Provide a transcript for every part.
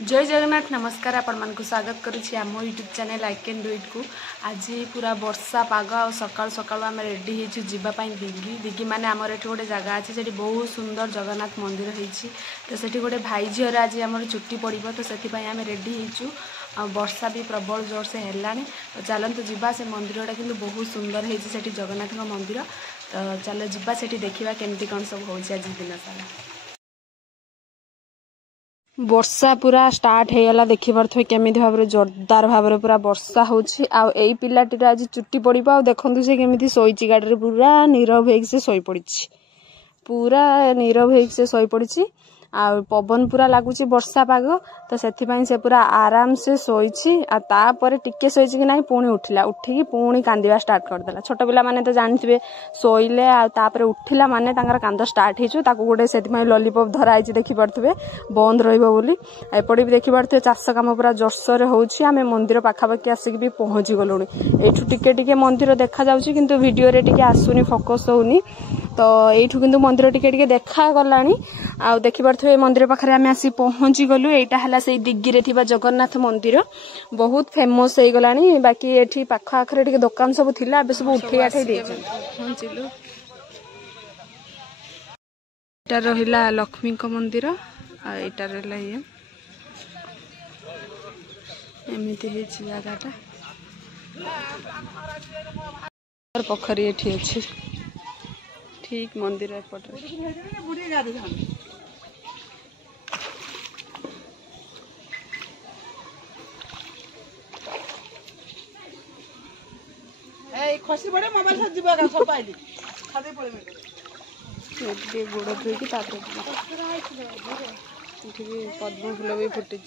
जय जगन्नाथ नमस्कार आपण मन को स्वागत करुछि आम YouTube channel like and do it को। आज पूरा वर्षा पाग आ सकाल सकाल आम रेडी हो जीवाई दिघी दिघी माने आमर एठी गोटे जगह अच्छे से बहुत सुंदर जगन्नाथ मंदिर होती तो सेठी गोटे भाई झीर आज आम छुट्टी पड़ो तो से आम रेडी हो वर्षा भी प्रबल जोर से हेलानी तो चलतु जीवा से मंदिरटा कि बहुत सुंदर होती जगन्नाथ मंदिर तो चलो जीवा से देखा केमती कौन सब हो आज दिन सारा। वर्षा पूरा स्टार्ट होगला देखी पारे केमी भाव में जोरदार भाव में पूरा वर्षा होची आ एई पिलाटीर आज चुट्टी पड़ो आ देखु से केमी शोची गाड़ी पूरा नीरव हो शोई पड़ी पूरा नीरव हो शोई पड़ी आ पवन पूरा लगुच वर्षा पाग तो से पूरा आराम से शोची आपर टिके शोची कि नहीं पुणी उठिला उठिकी पुणी कांदिया स्टार्ट करदेला। छोट पिला माने तो जानथिबे शोइले आपर उठिला माने तांकर कांद स्टार्ट हिचु ताकू गोटे से लॉलीपॉप धराई देखि पारथुबे बंद रहिबो बोली एपटे भी देखि पारथुबे चाष काम पूरा जोरसोर होउछि। आमे मंदिर पाखापाखि आसिक भी पहुंची गलुनी एठु टिके टिके मंदिर देखा जाउछि किंतु वीडियो रे टिके आसुनी फोकस होउनी तो एठु किंतु मंदिर टिके टिके देखा गलानी आ देखि पारथुबे मंदिर पाखरे आमे आसी पहुंची गलु। एटा हला सेई दिग्गी रे थिबा जगन्नाथ मंदिर बहुत फेमस हो गलानी बाकी एठी पाख आखरे टिके दुकान सब थिला अब सब उठे आठे दे पहुंचिलु। एटा रहिला लक्ष्मी को मंदिर आ एटा रहिला ये एमिति हे छि जगाटा और पोखरी एठी अछि ठीक मंदिर एपटे खसी बड़े मोबाइल से जीवा का सब पाइली खादे पड़े में ये गोड़ धोई तापर पद्म फूल भी फुटी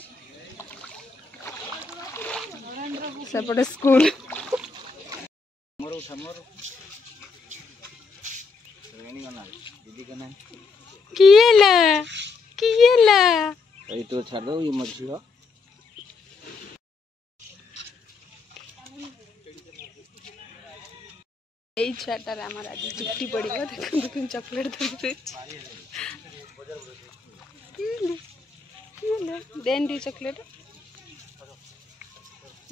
सेपटे स्कूल ये तो छाड़ दो ये मत छुआ यही छुआटार आम आज चुट्टी पड़ो देखो चॉकलेट देन टी चॉकलेट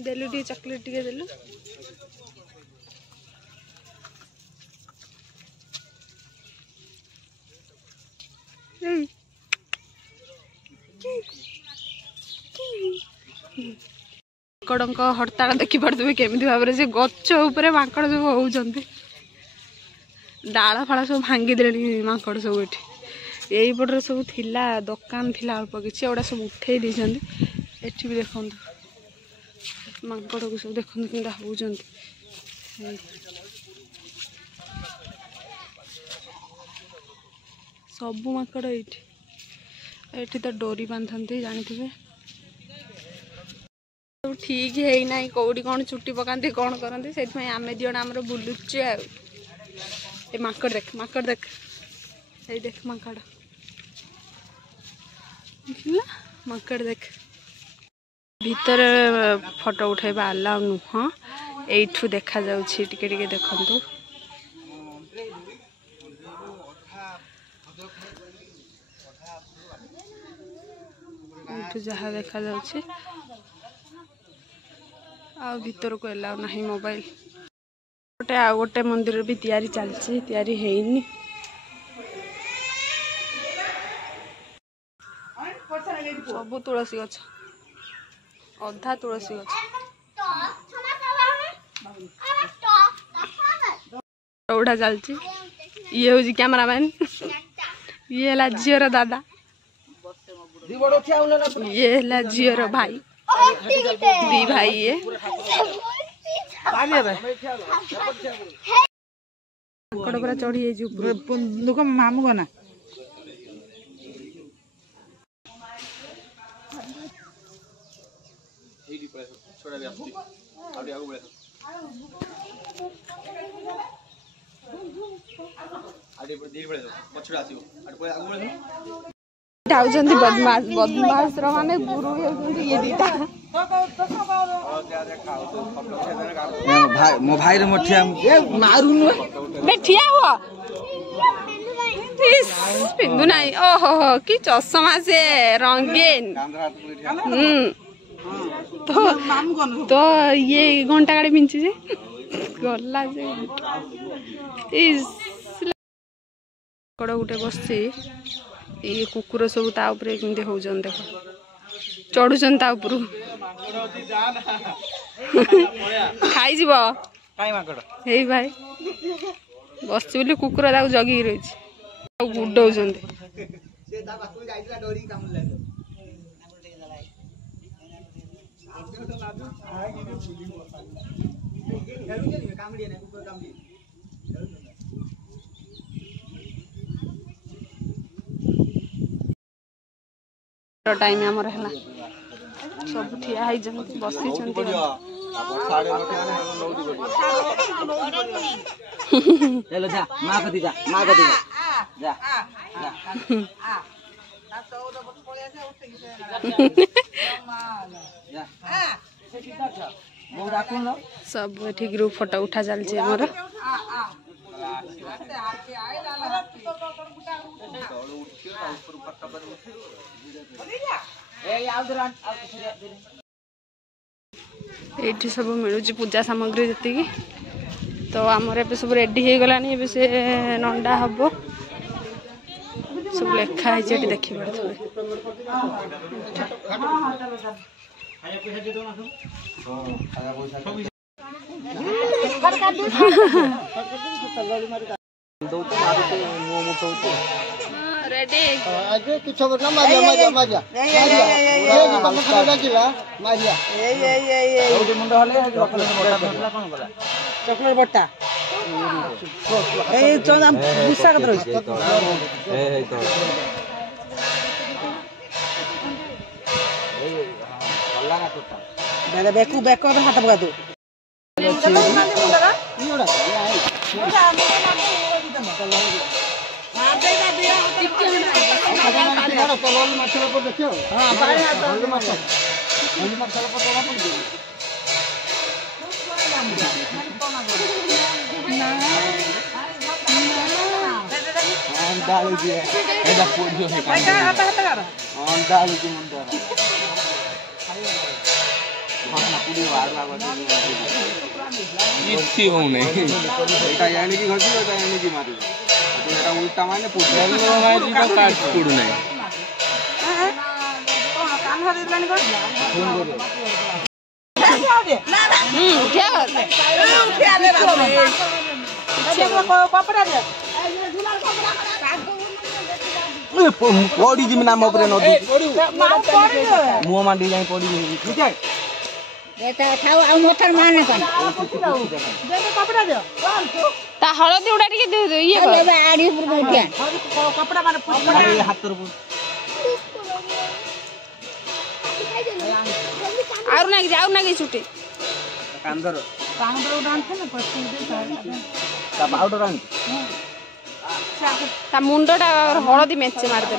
देलु टी चॉकलेट टिके देलु माकड़ हड़ताल देखी पारे केमी भाव से गच उपर माकड़ सब होती डाल फाड़ सब भांगी दे माकड़ सब ये यहीपटे सब थिला दुकान थिला अल्प किसी एगुड़ा सब उठे एठी भी देखो माकड़ को सब देखते कि होती सब माकड़ ये तो डोरी बांधती जानी ठीक है ना कौटी कौन चुट्टी पकाती कौन करती से आम दिजण आम बुलुचे आ माकड़ देख ये देख माकड़ माकड़ देख भीतर फोटो उठेबा अलाउ नुह एठू देखा जाउछि टिके टिके देखंतु एठू जहा देखा जाउछि आ भीतर को एलाउ नहीं मोबाइल गोटे आ गोटे मंदिर भी तैयारी चलती तैयारी हैनी सब तुलसी गछ अधा तुलसी गछ उड़ा चलती ये हूँ कैमरामैन ये है झीर दादा ये है झीर भाई दी भाई ये पूरा चढ़ी लोक मामू बना बदमाश बदमाश माने गुरु ये दीटा मो भाई रे मठिया मारू न बे ठिया हुआ पिंधु ना ओहो कि चषमा से रंगीन तो ये घंटा गाड़ी पिंची जे गला जे कड़ गोटे बसची ये कुकुर सब ता ऊपर केमती होजन देख चढ़ुचन ता ऊपर खाई जीव हे भाई बसची बोली कुकुर ताको जगी रही गुडौन टाइम आमर है सब ठिया बसी सब ठीक ग्रुप फोटो उठा चलছে हमर ये सब मिलूँ पूजा सामग्री जी तो आमर ए सब रेडी हो गलानी ए से नंडा हम सब लेखाई देखी रेडी आज किछ बना मारिया मारिया मारिया ये बंद खड़ा किला मारिया ये मुंडा हले चॉकलेट बट्टा ए चोदा गुस्सा कत रही ए तो भल्ला का टोटा दादा बेकू बेको हाथ पका दो इच्छी हो नहीं एटा यानी की घसी एटा यानी की मारी एटा उल्टा माने पुडला मारी का काट पुड नहीं कान हर देलानी को फोन करो क्या उठा ले कपड़ा दे पड़ी जी नाम ऊपर नदी मुंह मांडी जाई पड़ी ठीक है बेटा खाओ आ मोटर मारने कौन दे कपड़ा दे ता हळदी उडा टिके दे ये कर ले आड़ी ऊपर बैठिया कपड़ा माने कपड़ा हाथ ऊपर आउर ना की छुट्टी कांदर उडान थे ना पछी दे ता पाउडर आन ता मुंडटा हळदी मेचे मार दे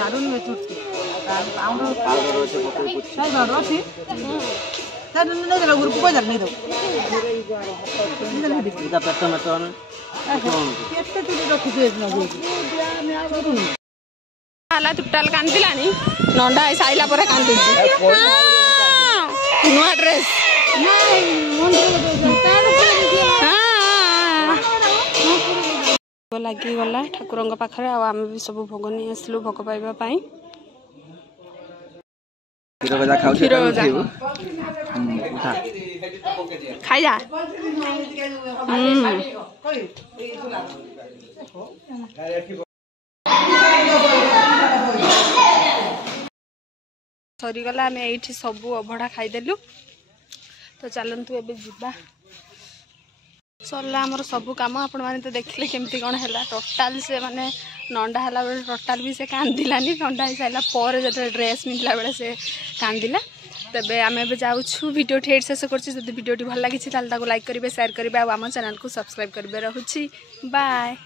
हारून में छुट्टी पाउडर सही बात रोटी ता नहीं दे ग्रुप को जल्दी दो इदा पेट में तो केते तू रखी दे ना आला टोटल कांदिलानी नंडा साइला पर कांदी नुआ ड्रेस लगी गला ठाकुर पाखे आम भी सब भोग नहीं आसलु भोग पाइबा पाई खाई जा सरीगला आम ये सब अभड़ा खाईदेलु तो चलतु ए जा सरला आमर सब कम आपण मैंने तो देखिले केमती कौन है टोटाल से माने नंडा है बेले टोटाल भी से कांदिलानी नंडा हो सारा पर जो ड्रेस मिलला बेले से कांदिला तेज आम ए जाऊँ वीडियो ठेठ शेष कर भिडियो भल लगी लाइक करेंगे शेयर करेंगे आम चैनल को सब्सक्राइब करेंगे रहुछि बाय।